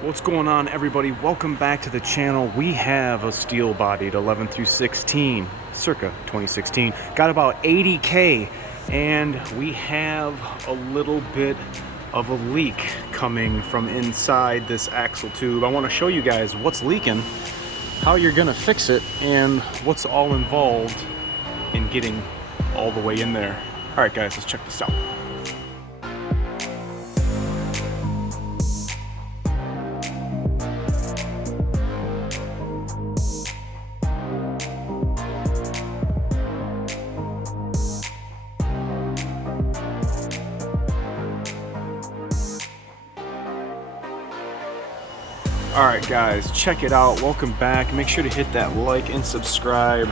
What's going on, everybody? Welcome back to the channel. We have a steel-bodied 11 through 16, circa 2016. Got about 80K, and we have a little bit of a leak coming from inside this axle tube. I want to show you guys what's leaking, how you're gonna fix it, and what's all involved in getting all the way in there. All right, guys, let's check this out. Alright guys, check it out. Welcome back. Make sure to hit that like and subscribe.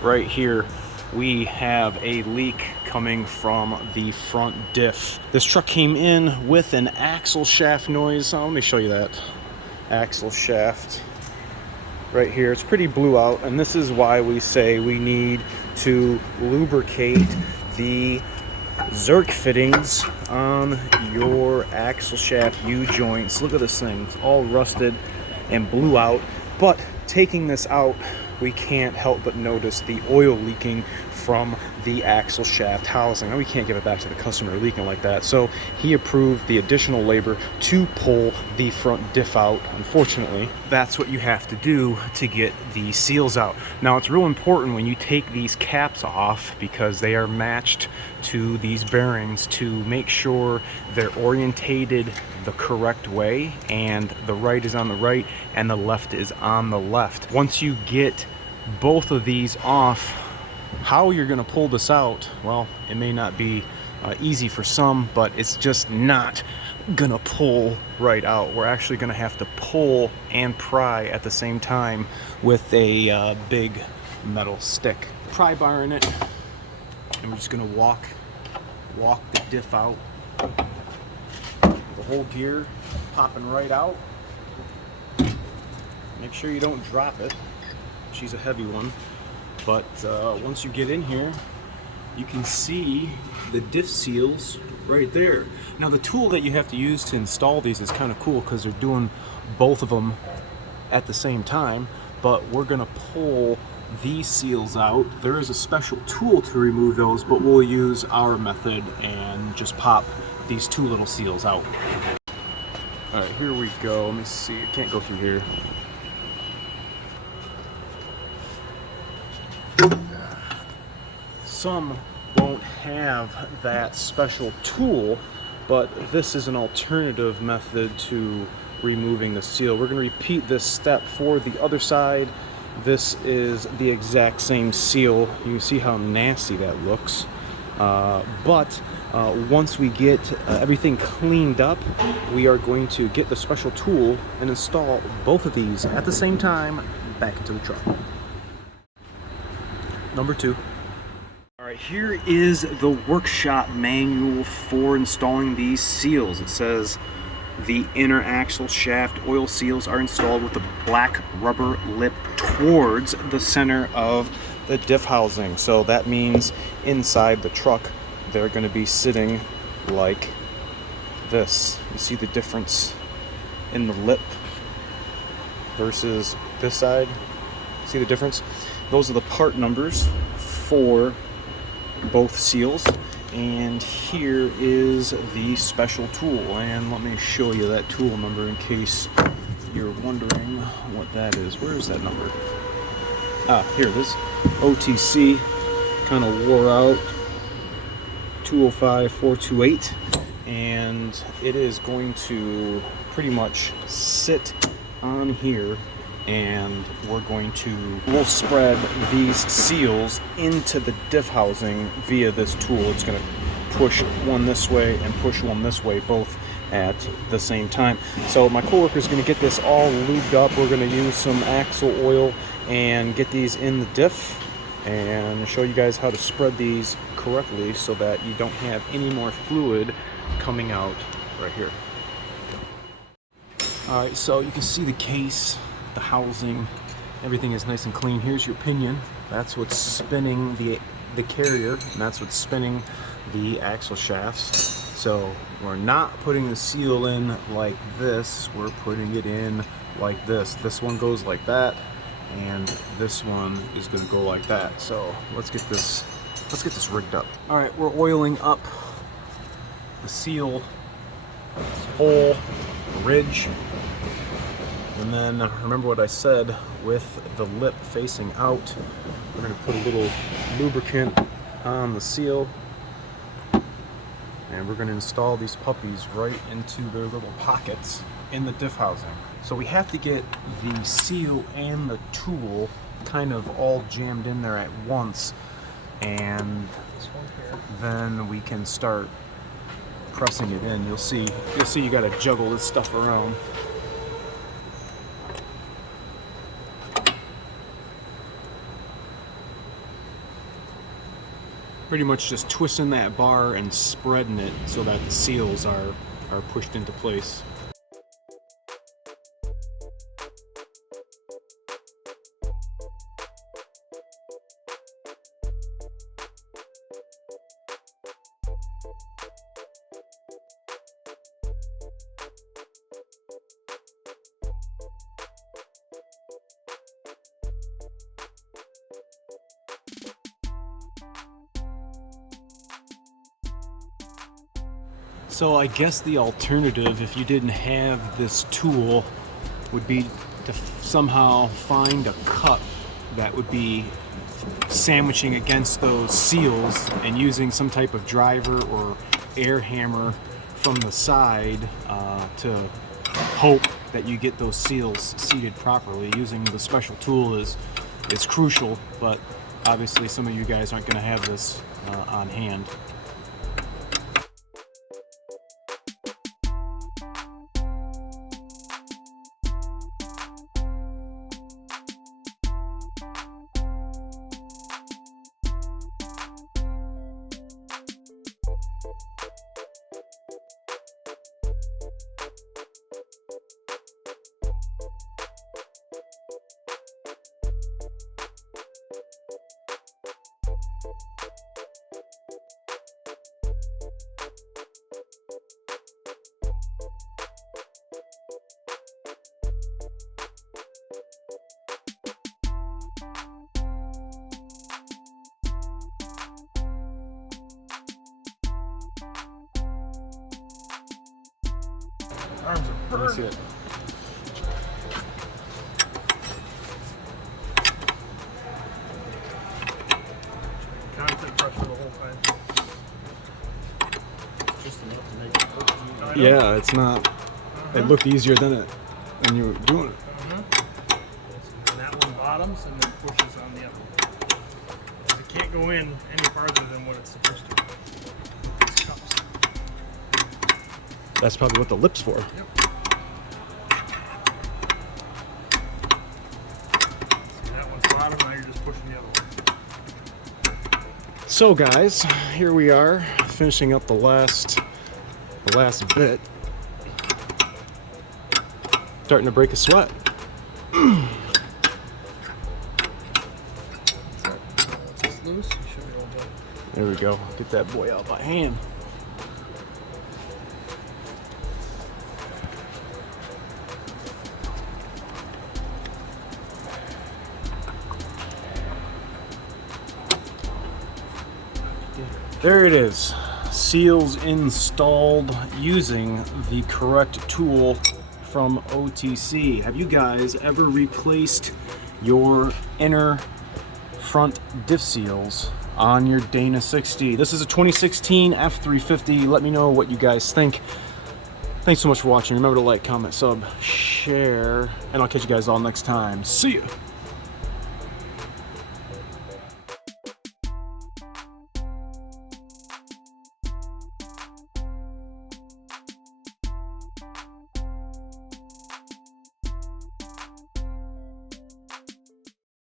Right here we have a leak coming from the front diff. This truck came in with an axle shaft noise. Let me show you that axle shaft right here. It's pretty blue out, and this is why we say we need to lubricate the Zerk fittings on your axle shaft U-joints. Look at this thing, it's all rusted and blew out. But taking this out, we can't help but notice the oil leaking from the axle shaft housing. Now, we can't give it back to the customer leaking like that, so he approved the additional labor to pull the front diff out. Unfortunately, that's what you have to do to get the seals out. Now, it's real important when you take these caps off, because they are matched to these bearings, to make sure they're orientated the correct way, and the right is on the right and the left is on the left. Once you get both of these off, how you're going to pull this out, well, it may not be easy for some, but it's just not gonna pull right out. We're actually gonna have to pull and pry at the same time with a big metal stick. Pry bar in it, and we're just gonna walk the diff out. The whole gear popping right out. Make sure you don't drop it. She's a heavy one. But once you get in here, you can see the diff seals right there. Now, the tool that you have to use to install these is kind of cool, because they're doing both of them at the same time. But we're gonna pull these seals out. There is a special tool to remove those, but we'll use our method and just pop these two little seals out. All right, here we go. Let me see, I can't go through here. Some won't have that special tool, but this is an alternative method to removing the seal. We're going to repeat this step for the other side. This is the exact same seal. You can see how nasty that looks. But once we get everything cleaned up, we are going to get the special tool and install both of these at the same time back into the truck. Number 2. All right, here is the workshop manual for installing these seals. It says the inner axle shaft oil seals are installed with the black rubber lip towards the center of the diff housing. So that means inside the truck, they're going to be sitting like this. You see the difference in the lip versus this side? See the difference? Those are the part numbers for both seals, and here is the special tool, and let me show you that tool number in case you're wondering what that is. Where is that number? Here it is. OTC, kind of wore out, 205428, and it is going to pretty much sit on here, and we'll spread these seals into the diff housing via this tool. It's going to push one this way and push one this way, both at the same time. So my coworker is going to get this all lubed up. We're going to use some axle oil and get these in the diff and show you guys how to spread these correctly so that you don't have any more fluid coming out right here. All right, so you can see the case, the housing, everything is nice and clean. Here's your pinion. That's what's spinning the carrier, and that's what's spinning the axle shafts. So we're not putting the seal in like this, we're putting it in like this. This one goes like that, and this one is gonna go like that. So let's get this rigged up. All right, we're oiling up the seal hole, ridge, and then remember what I said, with the lip facing out, we're gonna put a little lubricant on the seal, and we're gonna install these puppies right into their little pockets in the diff housing. So we have to get the seal and the tool kind of all jammed in there at once, and then we can start pressing it in. You'll see you gotta juggle this stuff around. Pretty much just twisting that bar and spreading it so that the seals are pushed into place. So I guess the alternative, if you didn't have this tool, would be to somehow find a cut that would be sandwiching against those seals and using some type of driver or air hammer from the side to hope that you get those seals seated properly. Using the special tool is crucial, but obviously some of you guys aren't going to have this on hand. Arms are Let me see burning. it. Constant pressure the whole time. Just enough to make it look easy. Yeah, it's not. It looked easier than it when you were doing it. And that one bottoms and then pushes on the other one. 'Cause it can't go in any farther than what it's supposed to. These cups. That's probably what the lip's for. Yep. See, that one's bottom, now you're just pushing the other one. So guys, here we are finishing up the last bit. Starting to break a sweat. Just loose, you should be able to. There we go. Get that boy out by hand. There it is. Seals installed using the correct tool from OTC. Have you guys ever replaced your inner front diff seals on your Dana 60? This is a 2016 F350. Let me know what you guys think. Thanks so much for watching. Remember to like, comment, sub, share, and I'll catch you guys all next time. See ya!